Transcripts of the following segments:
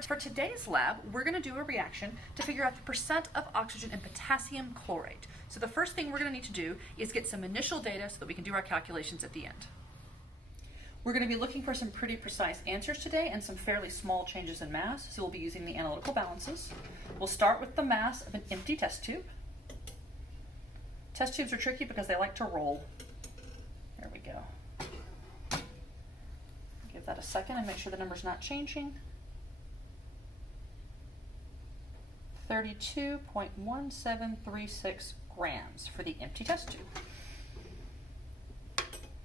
For today's lab, we're going to do a reaction to figure out the percent of oxygen in potassium chlorate. So the first thing we're going to need to do is get some initial data so that we can do our calculations at the end. We're going to be looking for some pretty precise answers today and some fairly small changes in mass, so we'll be using the analytical balances. We'll start with the mass of an empty test tube. Test tubes are tricky because they like to roll. There we go. Give that a second and make sure the number's not changing. 32.1736 grams for the empty test tube.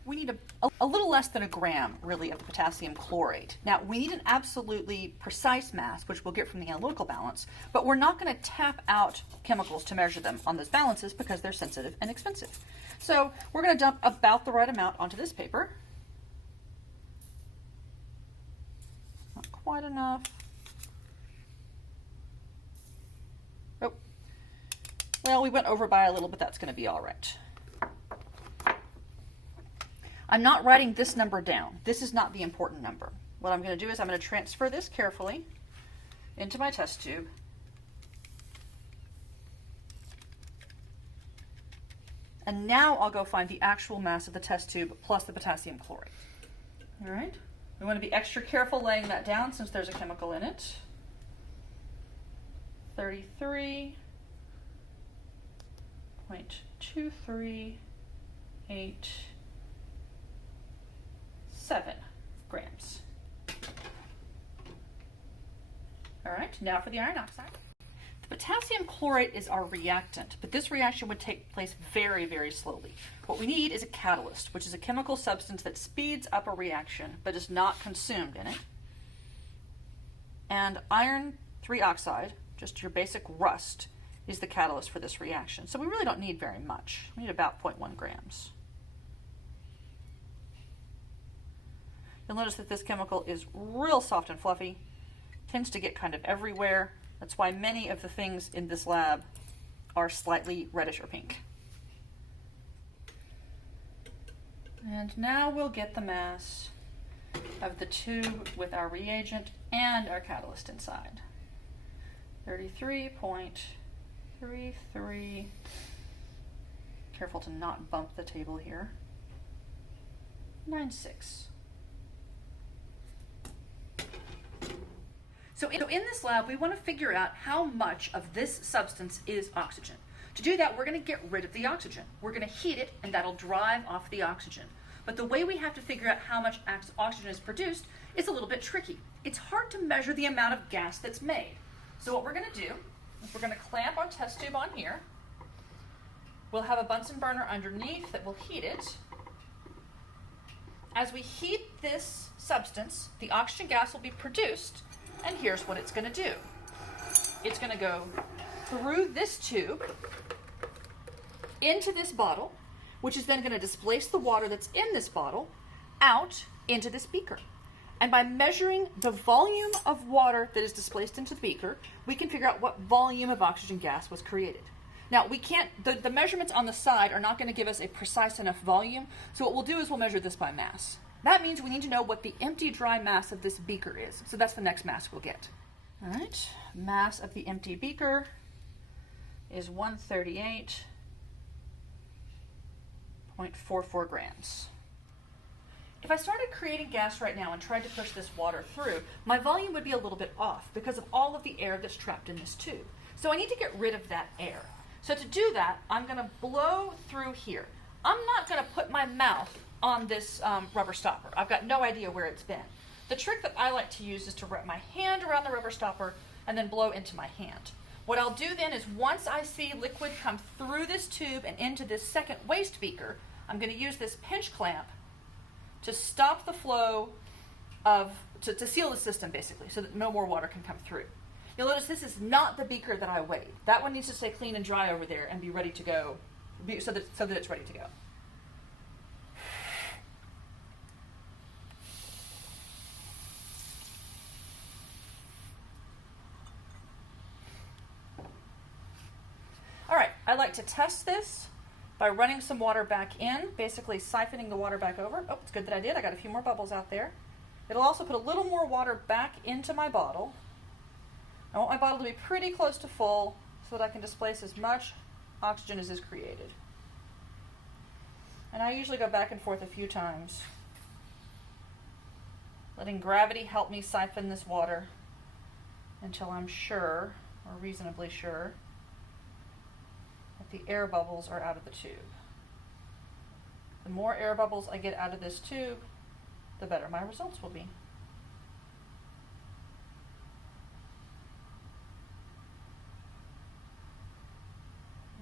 We need a little less than a gram, really, of potassium chlorate. Now, we need an absolutely precise mass, which we'll get from the analytical balance, but we're not going to tap out chemicals to measure them on those balances because they're sensitive and expensive. So we're going to dump about the right amount onto this paper. Not quite enough. Oh, well, we went over by a little, but that's going to be all right. I'm not writing this number down. This is not the important number. What I'm going to do is I'm going to transfer this carefully into my test tube. And now I'll go find the actual mass of the test tube plus the potassium chlorate. All right. We want to be extra careful laying that down since there's a chemical in it. 33.238 7 grams. All right, now for the iron oxide. The potassium chlorate is our reactant, but this reaction would take place very, very slowly. What we need is a catalyst, which is a chemical substance that speeds up a reaction but is not consumed in it. And iron 3 oxide, just your basic rust, is the catalyst for this reaction. So we really don't need very much. We need about 0.1 grams. You'll notice that this chemical is real soft and fluffy, tends to get kind of everywhere. That's why many of the things in this lab are slightly reddish or pink. And now we'll get the mass of the tube with our reagent and our catalyst inside. 33.33, careful to not bump the table here, 96. So in this lab, we want to figure out how much of this substance is oxygen. To do that, we're going to get rid of the oxygen. We're going to heat it, and that'll drive off the oxygen. But the way we have to figure out how much oxygen is produced is a little bit tricky. It's hard to measure the amount of gas that's made. So what we're going to do is we're going to clamp our test tube on here. We'll have a Bunsen burner underneath that will heat it. As we heat this substance, the oxygen gas will be produced. And here's what it's going to do. It's going to go through this tube into this bottle, which is then going to displace the water that's in this bottle out into this beaker. And by measuring the volume of water that is displaced into the beaker, we can figure out what volume of oxygen gas was created. Now, we can't, the measurements on the side are not going to give us a precise enough volume, so what we'll do is we'll measure this by mass. That means we need to know what the empty dry mass of this beaker is. So that's the next mass we'll get. All right, mass of the empty beaker is 138.44 grams. If I started creating gas right now and tried to push this water through, my volume would be a little bit off because of all of the air that's trapped in this tube. So I need to get rid of that air. So to do that, I'm going to blow through here. I'm not going to put my mouth on this rubber stopper. I've got no idea where it's been. The trick that I like to use is to wrap my hand around the rubber stopper and then blow into my hand. What I'll do then is once I see liquid come through this tube and into this second waste beaker, I'm going to use this pinch clamp to stop the flow to seal the system basically so that no more water can come through. You'll notice this is not the beaker that I weighed. That one needs to stay clean and dry over there and be ready to go, so that it's ready to go. All right, I like to test this by running some water back in, basically siphoning the water back over. Oh, it's good that I did. I got a few more bubbles out there. It'll also put a little more water back into my bottle. I want my bottle to be pretty close to full so that I can displace as much oxygen as is created. And I usually go back and forth a few times, letting gravity help me siphon this water until I'm sure, or reasonably sure, that the air bubbles are out of the tube. The more air bubbles I get out of this tube, the better my results will be.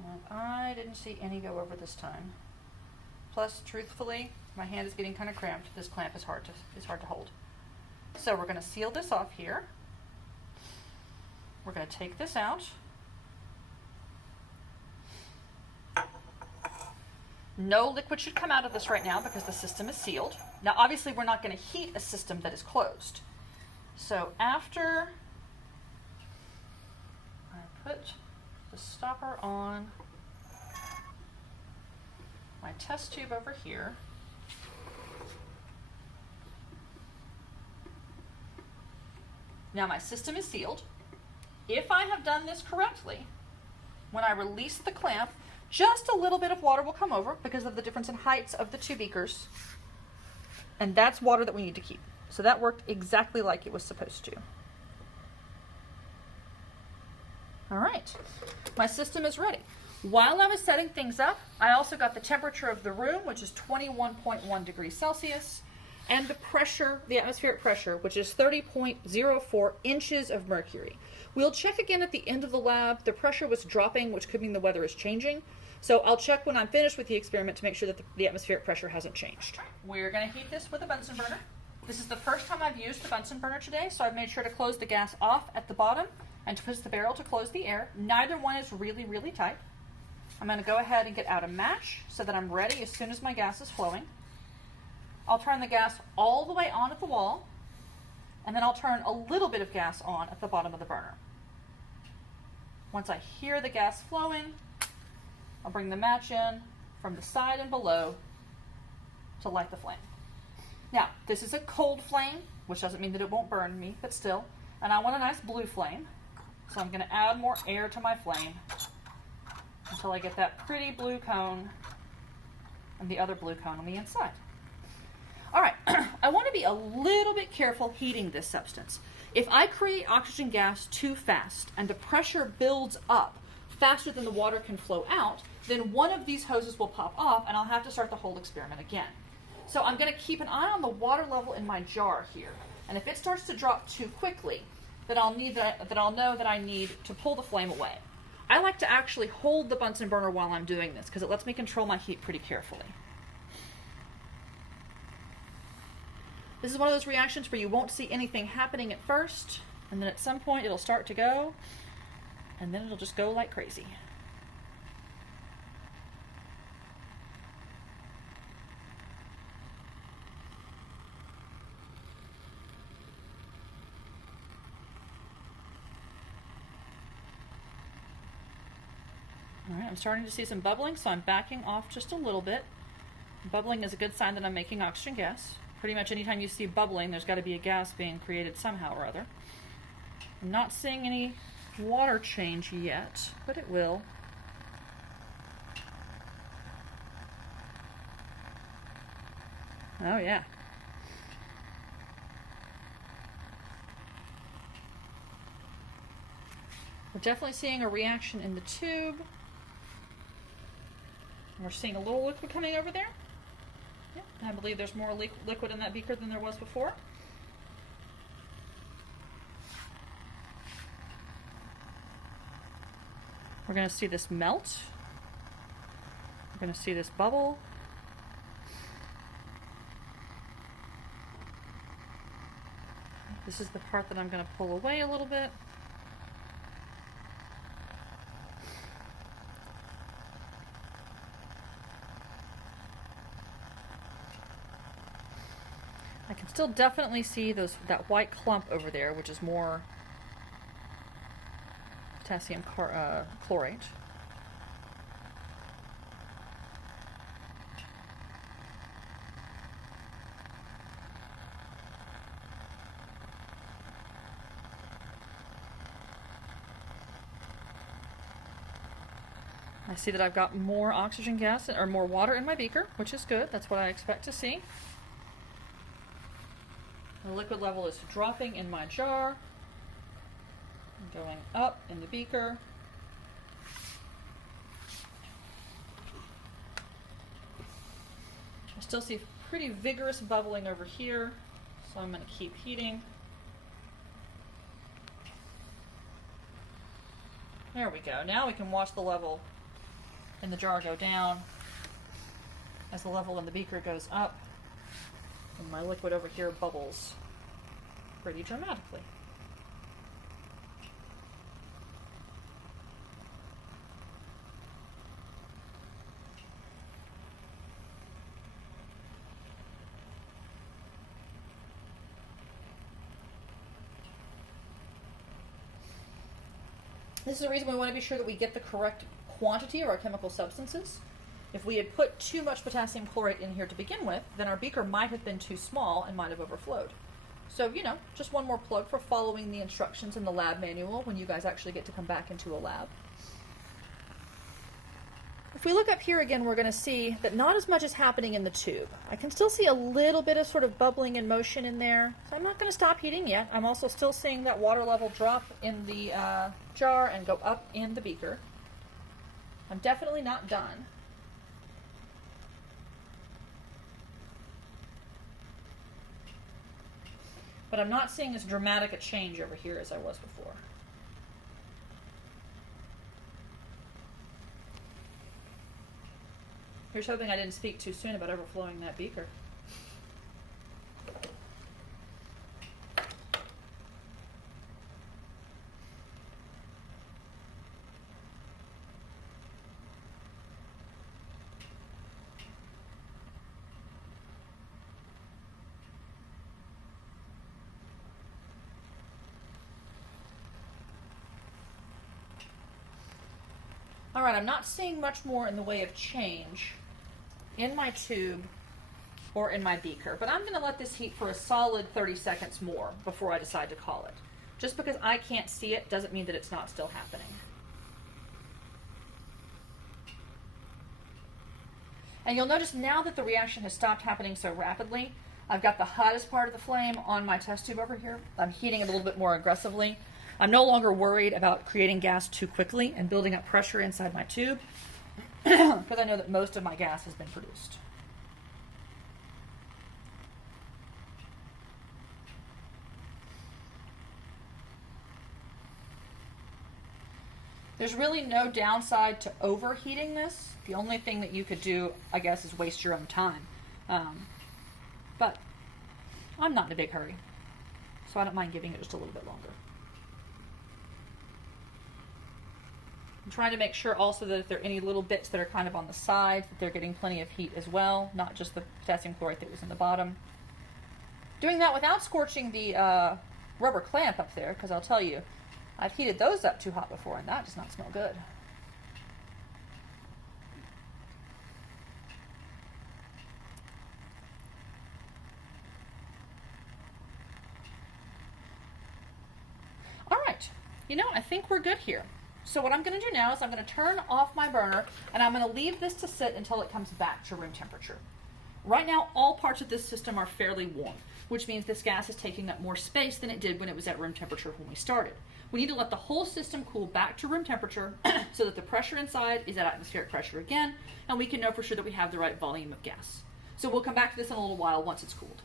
And I didn't see any go over this time. Plus, truthfully, my hand is getting kind of cramped. This clamp is hard to hold. So we're going to seal this off here. We're going to take this out. No liquid should come out of this right now because the system is sealed. Now, obviously, we're not going to heat a system that is closed. So after I put the stopper on my test tube over here, now my system is sealed. If I have done this correctly, when I release the clamp, just a little bit of water will come over because of the difference in heights of the two beakers. And that's water that we need to keep. So that worked exactly like it was supposed to. All right, my system is ready. While I was setting things up, I also got the temperature of the room, which is 21.1 degrees Celsius, and the pressure, the atmospheric pressure, which is 30.04 inches of mercury. We'll check again at the end of the lab. The pressure was dropping, which could mean the weather is changing. So I'll check when I'm finished with the experiment to make sure that the atmospheric pressure hasn't changed. We're going to heat this with a Bunsen burner. This is the first time I've used the Bunsen burner today, so I've made sure to close the gas off at the bottom and to push the barrel to close the air. Neither one is really, really tight. I'm going to go ahead and get out a match so that I'm ready as soon as my gas is flowing. I'll turn the gas all the way on at the wall, and then I'll turn a little bit of gas on at the bottom of the burner. Once I hear the gas flowing, I'll bring the match in from the side and below to light the flame. Now, this is a cold flame, which doesn't mean that it won't burn me, but still. And I want a nice blue flame, so I'm going to add more air to my flame until I get that pretty blue cone and the other blue cone on the inside. All right, I want to be a little bit careful heating this substance. If I create oxygen gas too fast and the pressure builds up faster than the water can flow out, then one of these hoses will pop off and I'll have to start the whole experiment again. So I'm going to keep an eye on the water level in my jar here. And if it starts to drop too quickly, then I'll know that I need to pull the flame away. I like to actually hold the Bunsen burner while I'm doing this because it lets me control my heat pretty carefully. This is one of those reactions where you won't see anything happening at first, and then at some point it'll start to go, and then it'll just go like crazy. All right, I'm starting to see some bubbling, so I'm backing off just a little bit. Bubbling is a good sign that I'm making oxygen gas. Pretty much anytime you see bubbling, there's got to be a gas being created somehow or other. I'm not seeing any water change yet, but it will. Oh yeah. We're definitely seeing a reaction in the tube. We're seeing a little liquid coming over there. Yep, I believe there's more liquid in that beaker than there was before. We're going to see this melt. We're going to see this bubble. This is the part that I'm going to pull away a little bit. I can still definitely see that white clump over there, which is more potassium chlorate. I see that I've got more oxygen gas or more water in my beaker, which is good. That's what I expect to see. The liquid level is dropping in my jar, going up in the beaker. I still see pretty vigorous bubbling over here, so I'm going to keep heating. There we go. Now we can watch the level in the jar go down as the level in the beaker goes up, and my liquid over here bubbles pretty dramatically. This is the reason we want to be sure that we get the correct quantity of our chemical substances. If we had put too much potassium chlorate in here to begin with, then our beaker might have been too small and might have overflowed. So, you know, just one more plug for following the instructions in the lab manual when you guys actually get to come back into a lab. If we look up here again, we're going to see that not as much is happening in the tube. I can still see a little bit of sort of bubbling and motion in there, so I'm not going to stop heating yet. I'm also still seeing that water level drop in the jar and go up in the beaker. I'm definitely not done. But I'm not seeing as dramatic a change over here as I was before. Here's hoping I didn't speak too soon about overflowing that beaker. All right, I'm not seeing much more in the way of change in my tube or in my beaker, but I'm going to let this heat for a solid 30 seconds more before I decide to call it. Just because I can't see it doesn't mean that it's not still happening. And you'll notice now that the reaction has stopped happening so rapidly, I've got the hottest part of the flame on my test tube over here. I'm heating it a little bit more aggressively. I'm no longer worried about creating gas too quickly and building up pressure inside my tube, because I know that most of my gas has been produced. There's really no downside to overheating this. The only thing that you could do, I guess, is waste your own time. But I'm not in a big hurry, so I don't mind giving it just a little bit longer. I'm trying to make sure also that if there are any little bits that are kind of on the sides, that they're getting plenty of heat as well, not just the potassium chlorate that was in the bottom. Doing that without scorching the rubber clamp up there, because I'll tell you, I've heated those up too hot before, and that does not smell good. All right, you know, I think we're good here. So what I'm going to do now is I'm going to turn off my burner, and I'm going to leave this to sit until it comes back to room temperature. Right now, all parts of this system are fairly warm, which means this gas is taking up more space than it did when it was at room temperature when we started. We need to let the whole system cool back to room temperature so that the pressure inside is at atmospheric pressure again, and we can know for sure that we have the right volume of gas. So we'll come back to this in a little while once it's cooled.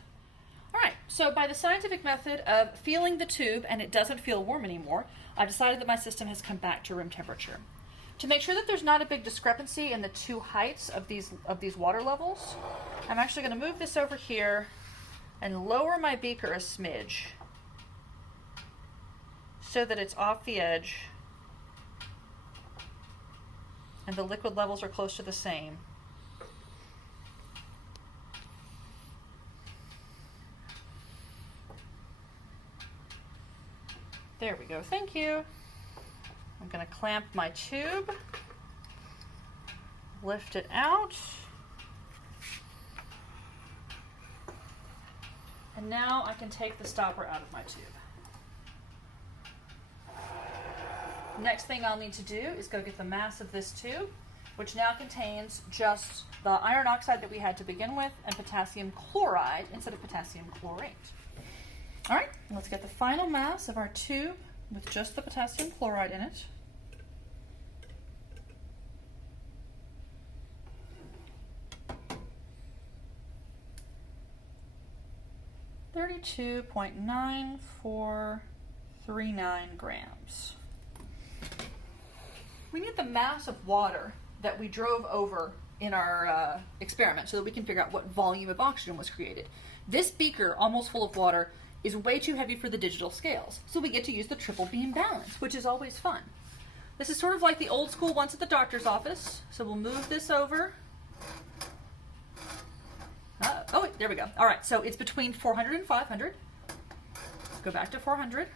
All right, so by the scientific method of feeling the tube and it doesn't feel warm anymore, I've decided that my system has come back to room temperature. To make sure that there's not a big discrepancy in the two heights of these water levels, I'm actually going to move this over here and lower my beaker a smidge so that it's off the edge and the liquid levels are close to the same. There we go, thank you. I'm going to clamp my tube, lift it out, and now I can take the stopper out of my tube. Next thing I'll need to do is go get the mass of this tube which now contains just the iron oxide that we had to begin with and potassium chloride instead of potassium chlorate. All right, let's get the final mass of our tube with just the potassium chloride in it. $32.9439 grams. We need the mass of water that we drove over in our experiment so that we can figure out what volume of oxygen was created. This beaker, almost full of water, is way too heavy for the digital scales, so we get to use the triple beam balance, which is always fun. This is sort of like the old school ones at the doctor's office, so we'll move this over. Oh, wait, there we go. All right, so it's between 400 and 500. Let's go back to 400.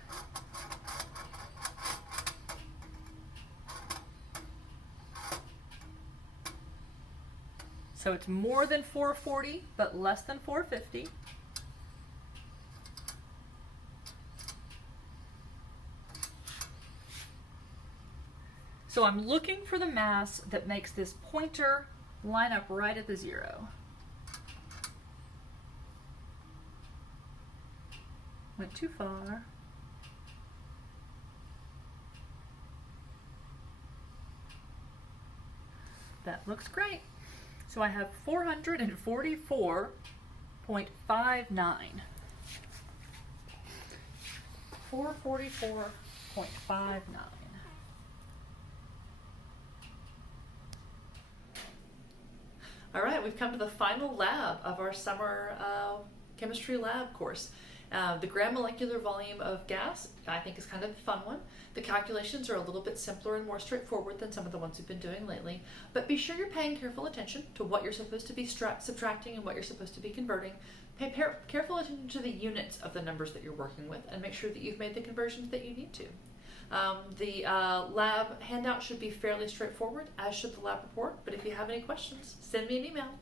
So it's more than 440, but less than 450. So I'm looking for the mass that makes this pointer line up right at the 0. Went too far. That looks great. So I have 444.59. 444.59. All right, we've come to the final lab of our summer chemistry lab course. The gram molecular volume of gas, I think, is kind of a fun one. The calculations are a little bit simpler and more straightforward than some of the ones we've been doing lately. But be sure you're paying careful attention to what you're supposed to be subtracting and what you're supposed to be converting. Pay careful attention to the units of the numbers that you're working with and make sure that you've made the conversions that you need to. The lab handout should be fairly straightforward, as should the lab report. But if you have any questions, send me an email.